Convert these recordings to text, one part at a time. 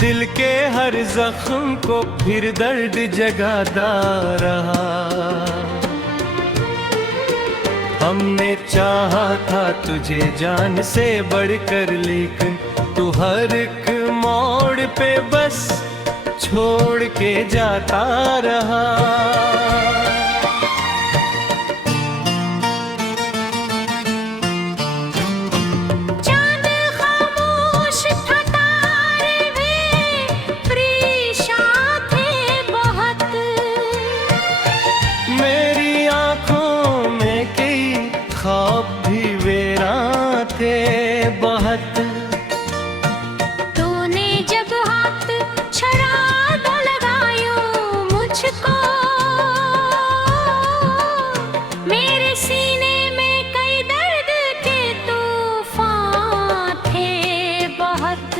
दिल के हर जख्म को फिर दर्द जगाता रहा। हमने चाहा था तुझे जान से बढ़कर, लेकिन तू हर एक मोड़ पे बस छोड़ के जाता रहा। तूने जब हाथ छड़ा लगायो मुझको, मेरे सीने में कई दर्द के तूफान थे बहुत।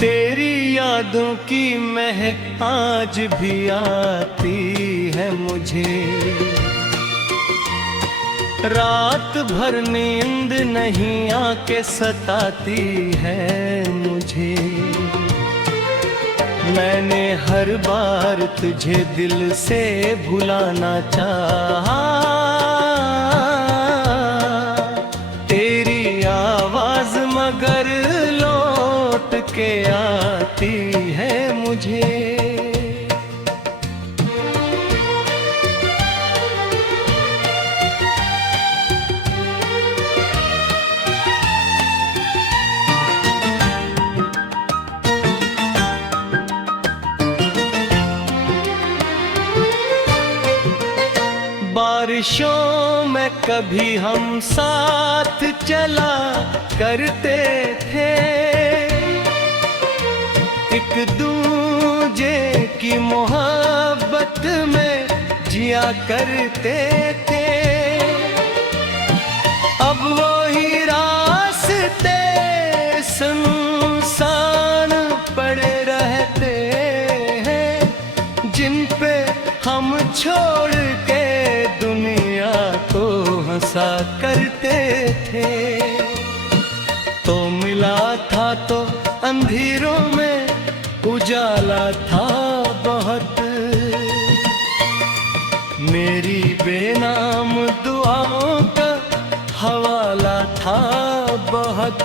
तेरी यादों की महक आज भी आती है मुझे, रात भर नींद नहीं आके सताती है मुझे। मैंने हर बार तुझे दिल से भुलाना चाहा, तेरी आवाज मगर लौट के आती है मुझे। बारिशों में कभी हम साथ चला करते थे, एक दूजे की मोहब्बत में जिया करते थे। अब वही रास्ते सुनसान पड़े रहते हैं, जिन पे हम छोड़ के दुनिया को हंसा करते थे। तो मिला था तो अंधेरों में उजाला था बहुत, मेरी बेनाम दुआओं का हवाला था बहुत।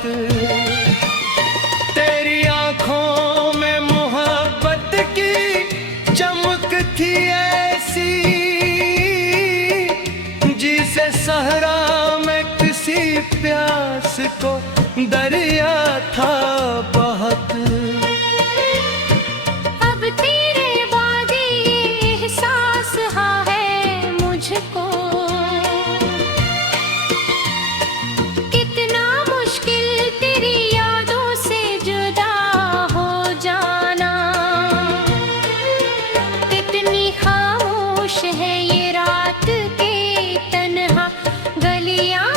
तेरी आंखों में मोहब्बत की चमक थी ऐसी, जिसे सहरा में किसी प्यास को दरिया था बहुत। अब तेरे बाद ये एहसास है मुझको, कितना मुश्किल तेरी यादों से जुदा हो जाना, कितनी खामोश है ये रात के तन्हा गलियां,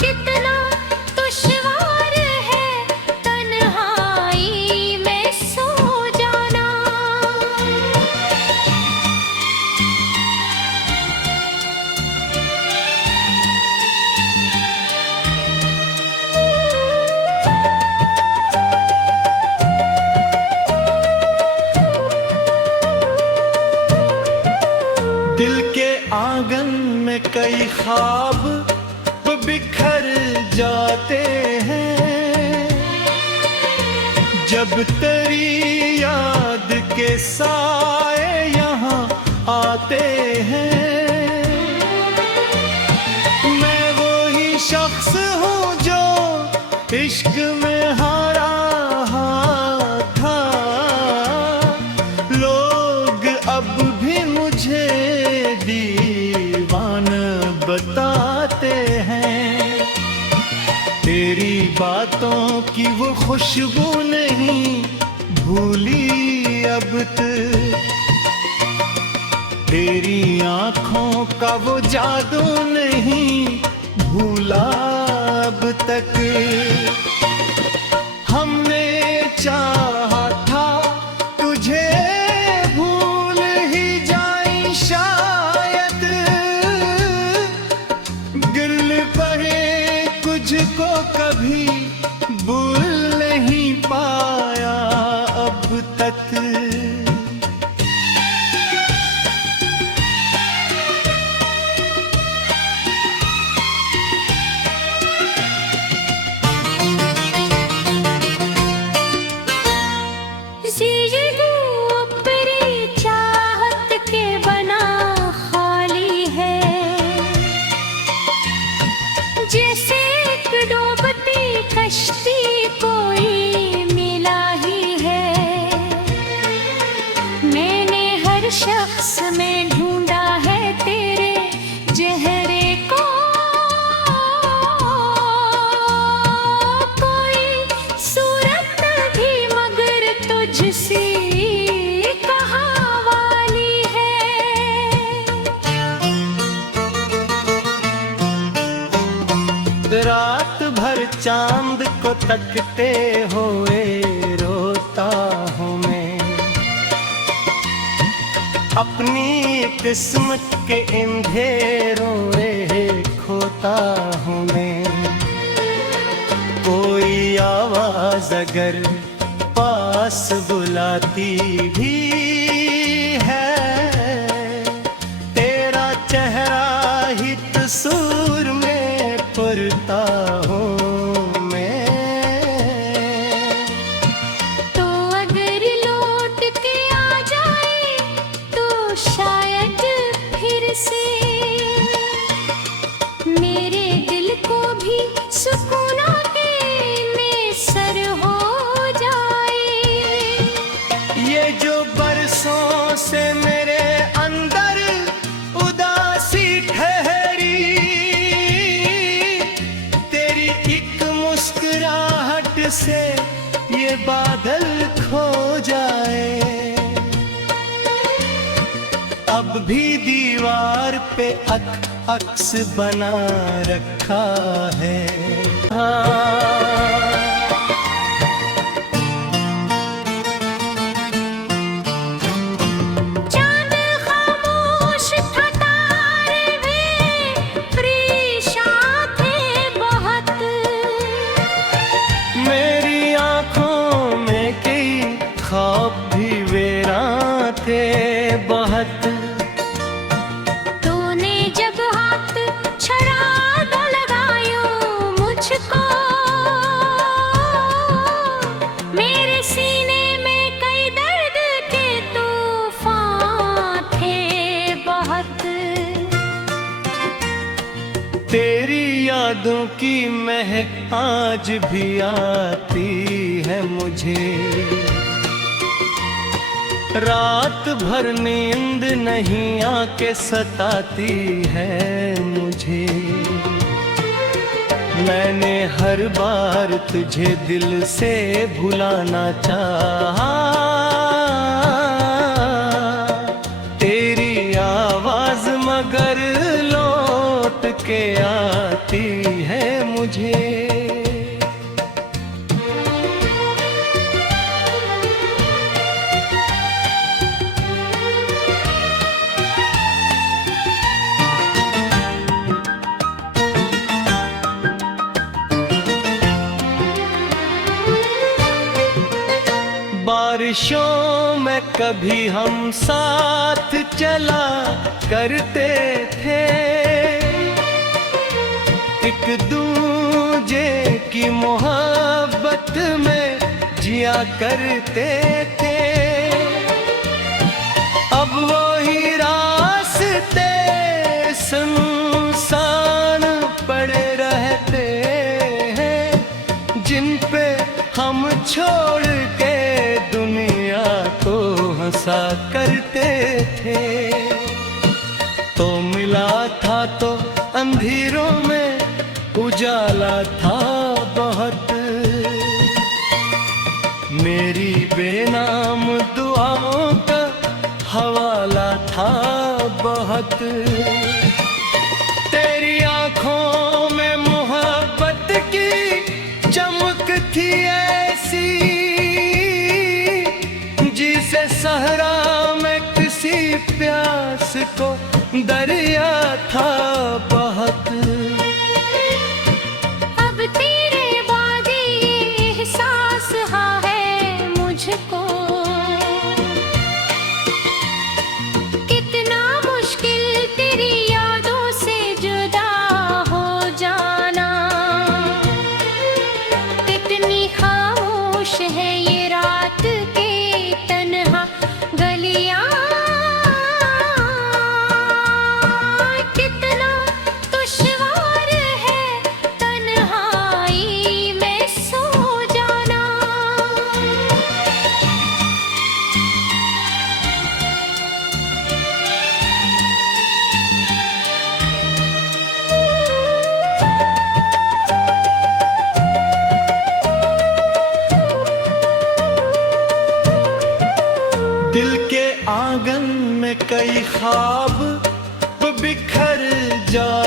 कितना दुश्वार है तन्हाई में सो जाना। दिल के आंगन में कई ख्वाब बिखर जाते हैं, जब तेरी याद के साए यहाँ आते हैं। मैं वही शख्स हूँ जो इश्क में हारा था, लोग अब भी मुझे दीवाना बताते हैं। तेरी बातों की वो खुशबू नहीं भूली अब तक, तेरी आंखों का वो जादू नहीं भूला अब तक। हमने चाहा था तुझे भूल ही जाए शायद, गिल पड़े कुछ मुझको कभी भूल नहीं पाया अब तक। जैसे एक डूबती कश्ती कोई मिला ही है, मैंने हर शख्स में ढूंढा है तेरे चेहरे को, कोई सूरत भी मगर तुझसी कहाँ वाली है। रात भर चांद को तकते हुए रोता हूँ मैं, अपनी किस्मत के अंधेरों में खोता हूँ मैं। कोई आवाज अगर पास बुलाती भी है, तेरा चेहरा ही तस्वीर में पुरता हूँ मैं। तो अगर लौट के आ जाए तो शायद फिर से मेरे दिल को भी सुकून के मैसर हो जाए। ये जो बरसों से मेरे अंदर उदासी ठहरी, तेरी एक मुस्कुराहट से ये बादल खो जाए। अब भी दीवार पे अक्स बना रखा है। चांद खामोश था, तारे भी परेशान थे बहुत, मेरी आंखों में कई ख्वाब भी वीरान थे बहुत। तूने जब हाथ छड़ा लगायो मुझको, मेरे सीने में कई दर्द के तूफान थे बहुत। तेरी यादों की महक आज भी आती है मुझे, रात भर नींद नहीं आके सताती है मुझे। मैंने हर बार तुझे दिल से भुलाना चाहा, तेरी आवाज मगर लौट के आती है मुझे। बारिशों में कभी हम साथ चला करते थे, एक दूजे की मोहब्बत में जिया करते थे। अब वही रास्ते सुनसान पड़े रहते हैं, जिन पे हम छोड़ के दुनिया को हंसा करते थे। तो मिला था तो अंधेरों में उजाला था बहुत, मेरी बेनाम दुआओं का हवाला था बहुत। तेरी आंखों में मोहब्बत की चमक थी ऐसी, जिसे सहरा में किसी प्यास को दरिया था बहुत। अब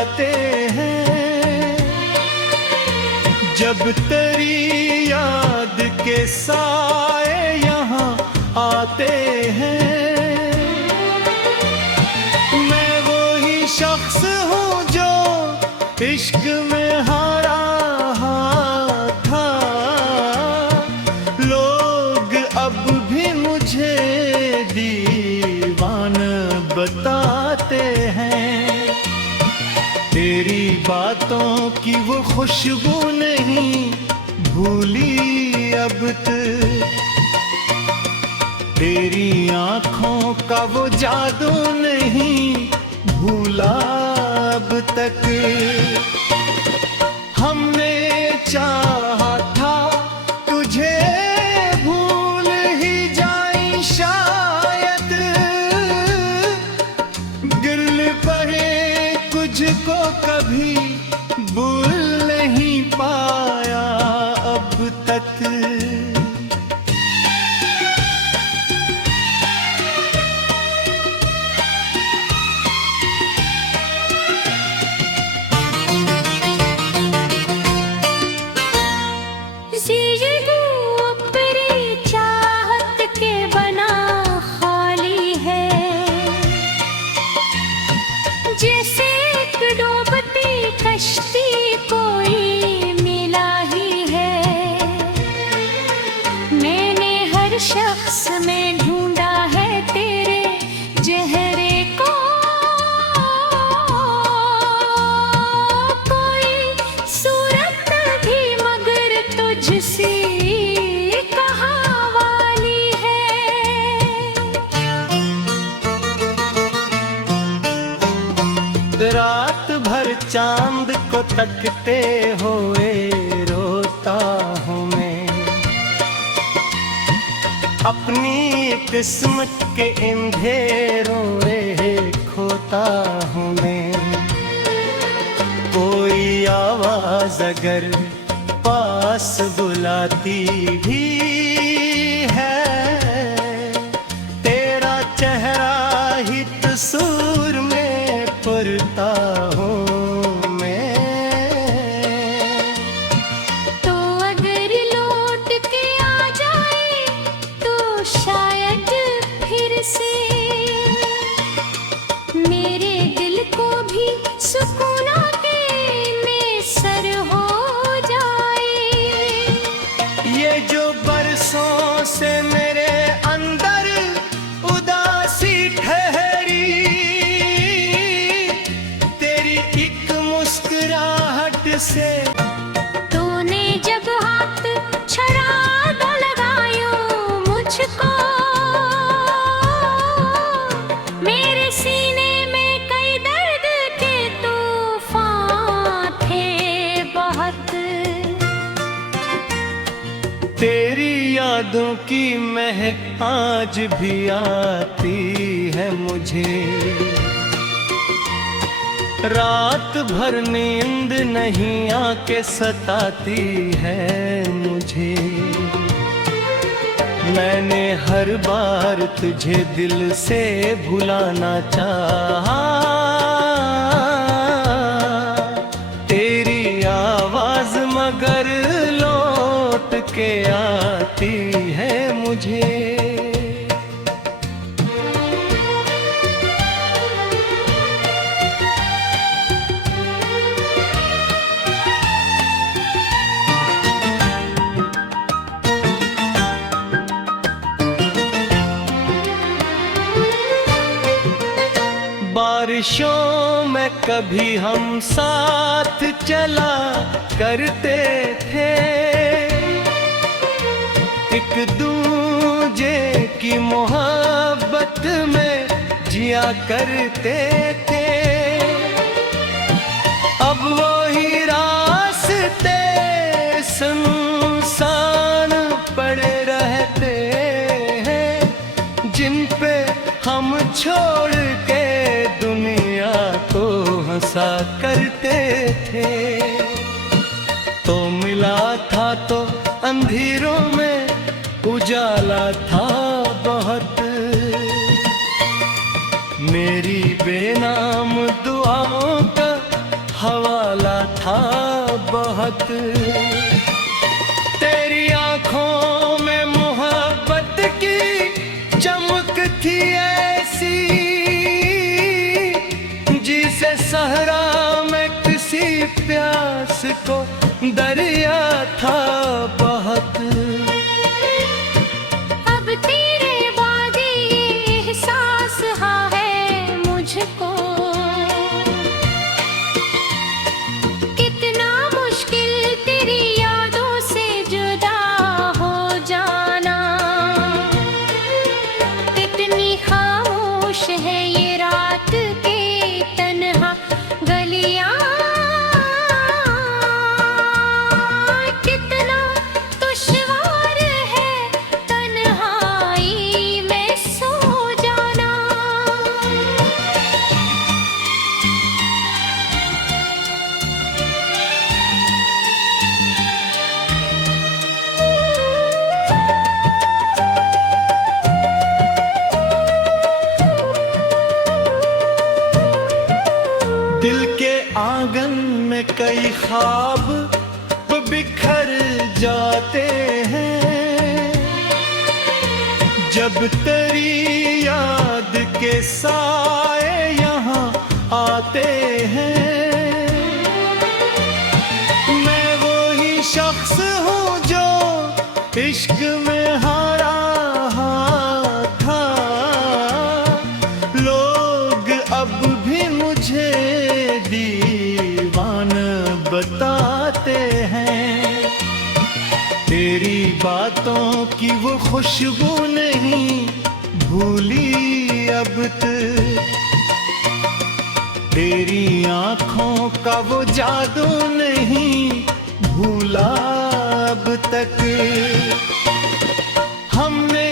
जाते हैं। जब तेरी याद के साए यहाँ आते हैं, मैं वही शख्स हूँ जो इश्क में हारा था। लोग अब भी मुझे दीवाना बताते हैं। तेरी बातों की वो खुशबू नहीं भूली अब तक, तेरी आंखों का वो जादू नहीं भूला अब तक। हमने चाहा था तुझे भूल ही जाए शायद, दिल पड़े तुझको कभी भूल नहीं पाया अब तक। जैसे एक डूबती कश्ती कोई मिला ही है, मैंने हर शख्स में ढूंढा है तेरे चेहरे को। कोई सूरत भी मगर तुझसी कहाँ वाली है। रात भर चांद को तकते हुए रोता हूँ मैं, अपनी किस्मत के अंधेरों में खोता हूँ मैं। कोई आवाज अगर पास बुलाती भी है, तेरा चेहरा ही तस्वीर में पुरता हूँ मैं। तो अगर लौट के आ जाए तो शायद फिर से मेरे दिल को भी सुकून के मैसर हो जाए। ये जो बरसों से मेरे अंदर उदासी ठहरी, तेरी एक मुस्कुराहट से तूने जब हाथ छड़ा लगायो मुझको, मेरे सीने में कई दर्द के तूफान थे बहुत। तेरी यादों की महक आज भी आती है मुझे। रात भर नींद नहीं आके सताती है मुझे। मैंने हर बार तुझे दिल से भुलाना चाहा, तेरी आवाज मगर लौट के आती है मुझे। बारिशों में कभी हम साथ चला करते थे, एक दूजे की मोहब्बत में जिया करते थे। अब वही रास्ते सुनसान पड़े रहते हैं, जिन पे हम छोड़ के दुनिया को हंसा करते थे। तो मिला था तो अंधेरों में उजाला था बहुत, मेरी बेनाम दुआओं का था बहुत। तेरी आंखों में मोहब्बत की चमक थी ऐसी, जिसे सहरा में किसी प्यास को दरिया था बहुत। अब तेरे बाद ये एहसास हाँ है मुझको, कितना मुश्किल तेरी यादों से जुदा हो जाना। कितनी खामोश है ये रात के तन्हा गलियां, कितना दुश्वार है तन्हाई में सो जाना। दिल के आंगन में कई ख्वाब बिखर जाते हैं, जब तेरी याद के साए यहाँ आते हैं। मैं वही शख्स हूँ जो इश्क में हारा था, लोग अब भी मुझे दीवाना बताते हैं। तेरी बातों की वो खुशबू नहीं भूली अब तक, तेरी आंखों का वो जादू नहीं भूला अब तक। हमने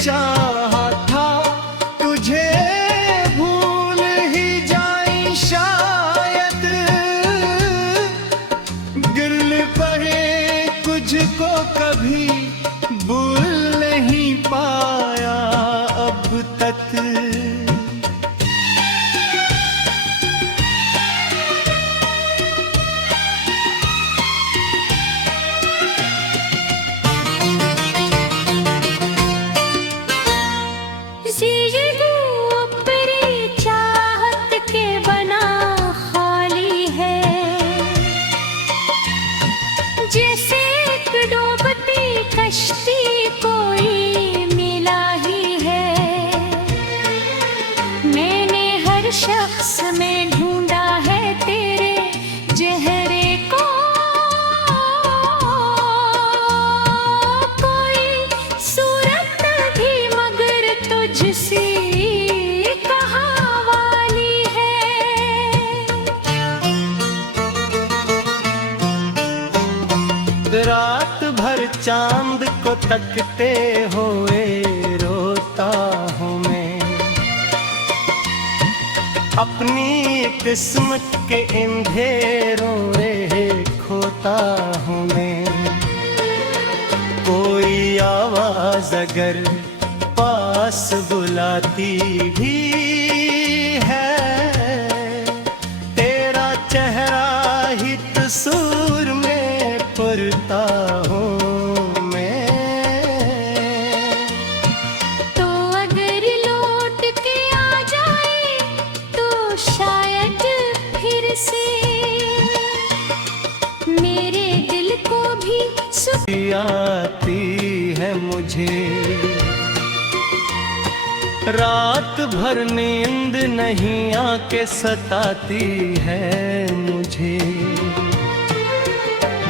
चाहा था तुझे भूल ही जाए शायद, गिल पड़े तुझको कभी भूल नहीं पाया अब तक। चाहत के बना खाली है, जैसे एक डूबती कश्ती कोई मिला ही है। मैंने हर शख्स में ढूंढा है तेरे चेहरे को, कोई सूरत भी मगर तुझसी कहाँ वाली है। रात भर चांद को तकते हुए रोता हूँ मैं, अपनी किस्मत के अंधेरों में खोता हूँ मैं। कोई आवाज अगर पास बुलाती भी है, तेरा चेहरा ही तस्वीर में पुरता हूँ मैं। तो अगर लौट के आ जाए तो शायद फिर से मेरे दिल को भी आती है मुझे, रात भर नींद नहीं आके सताती है मुझे।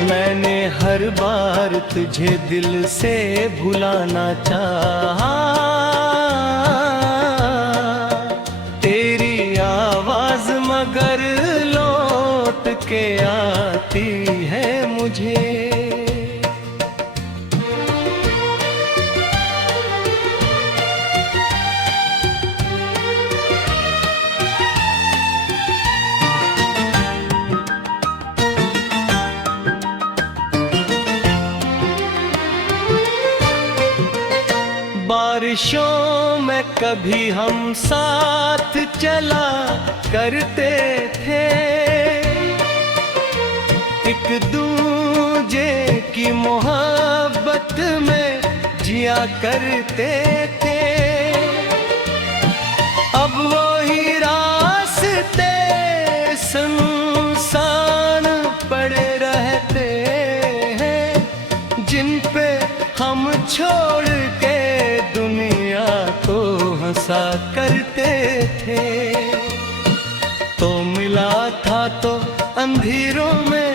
मैंने हर बार तुझे दिल से भुलाना चाहा, तेरी आवाज मगर लौट के आती है मुझे। बारिशों में कभी हम साथ चला करते थे, एक दूजे की मोहब्बत में जिया करते थे। अब वही रास्ते सुनसान पड़े रहते हैं, जिन पे हम छोड़ के दुनिया को हंसा करते थे। तो मिला था तो अंधेरों में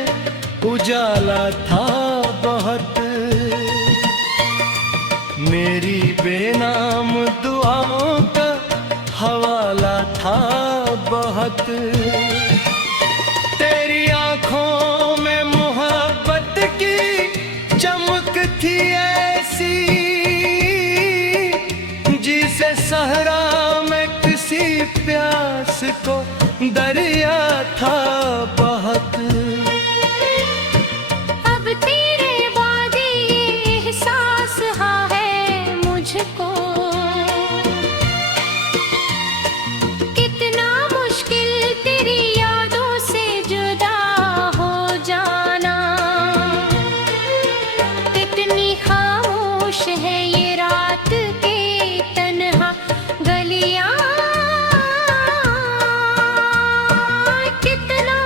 उजाला था बहुत, मेरी बेनाम दुआओं का हवाला था बहुत। तेरी आंखों में मोहब्बत की चमक थी ऐसी, जिसे सहरा में किसी प्यास को दरिया था बहुत। अब तेरे बाद ये एहसास हाँ है मुझको, कितना मुश्किल तेरी यादों से जुदा हो जाना। कितनी खामोश है ये रात के तन्हा गलियां, कितना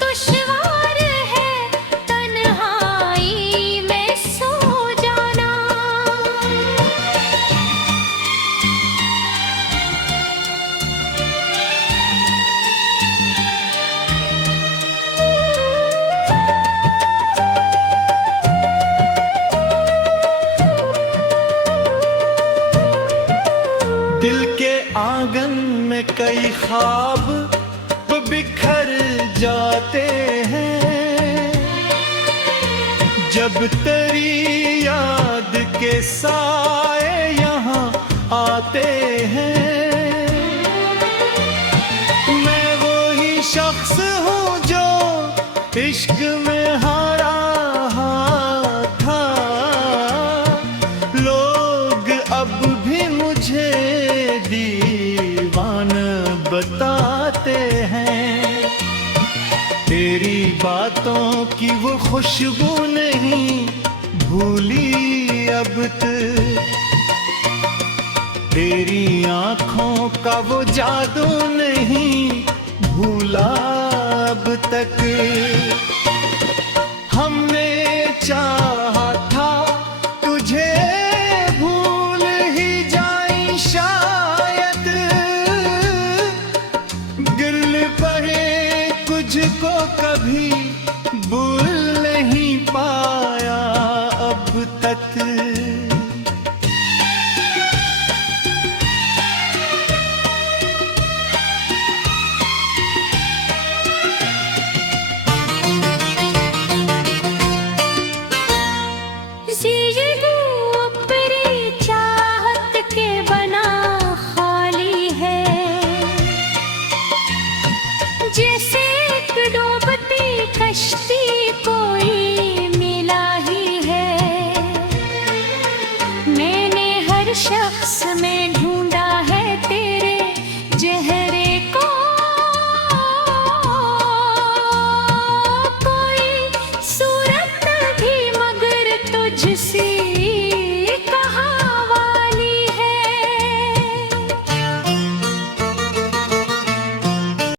दुश्वार है तन्हाई में सो जाना। दिल के आंगन में कई ख्वाब बिखर जाते हैं, जब तेरी याद के साए यहाँ आते हैं। मैं वही शख्स हूँ जो इश्क में हारा था, लोग अब भी मुझे दीवाना बताते हैं। तेरी बातों की वो खुशबू नहीं भूली अब तक, तेरी आंखों का वो जादू नहीं भूला अब तक। हमने चाहा था तुझे भूल ही जाए शायद, गिल पड़े तुझको कभी भूल नहीं पाया अब तक। अपनी चाहत के बना खाली है, जैसे